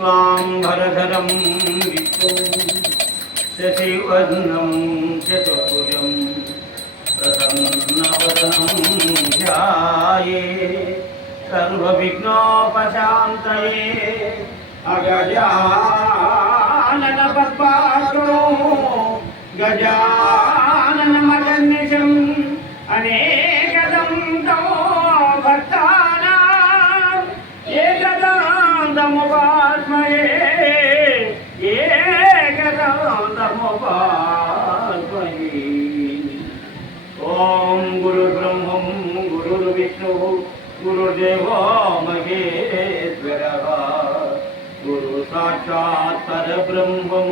शुक्लाम्बरधरं विष्णुं शशिवर्णं चतुर्भुजं प्रसन्नवदनं ध्याये सर्वविघ्नोपशान्तये अगजाननपद्मार्गो गजाननमजन्निशम् గౌతముపాత్మయే ఏక గౌతముపాత్మయే ఓం గురు బ్రహ్మం గురు విష్ణు గురుదేవో మహేశ్వర గురు సాక్షాత్ పరబ్రహ్మం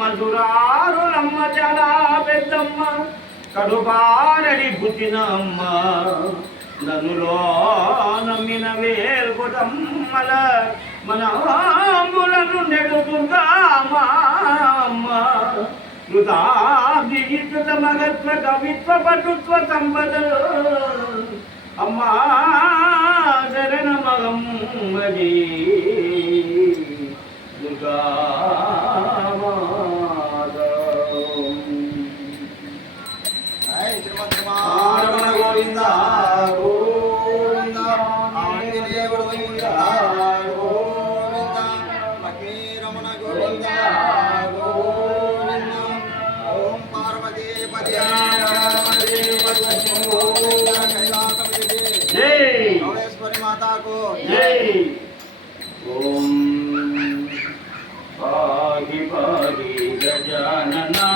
మధురారులమ్మ చాలా పెద్దమ్మ. కడుపారడి పుట్టినమ్మ. నన్నులో నమ్మిన వేర్కొటమ్మల మన అమ్ములను నెడుతుందా మా అమ్మ. కృతాభిజిత మగత్వ కవిత్వ పటుత్వ సంపదలు అమ్మా శరణమగమ్మది దుర్గా జై మాతాకు ఓం పాగి పాగి గజాననా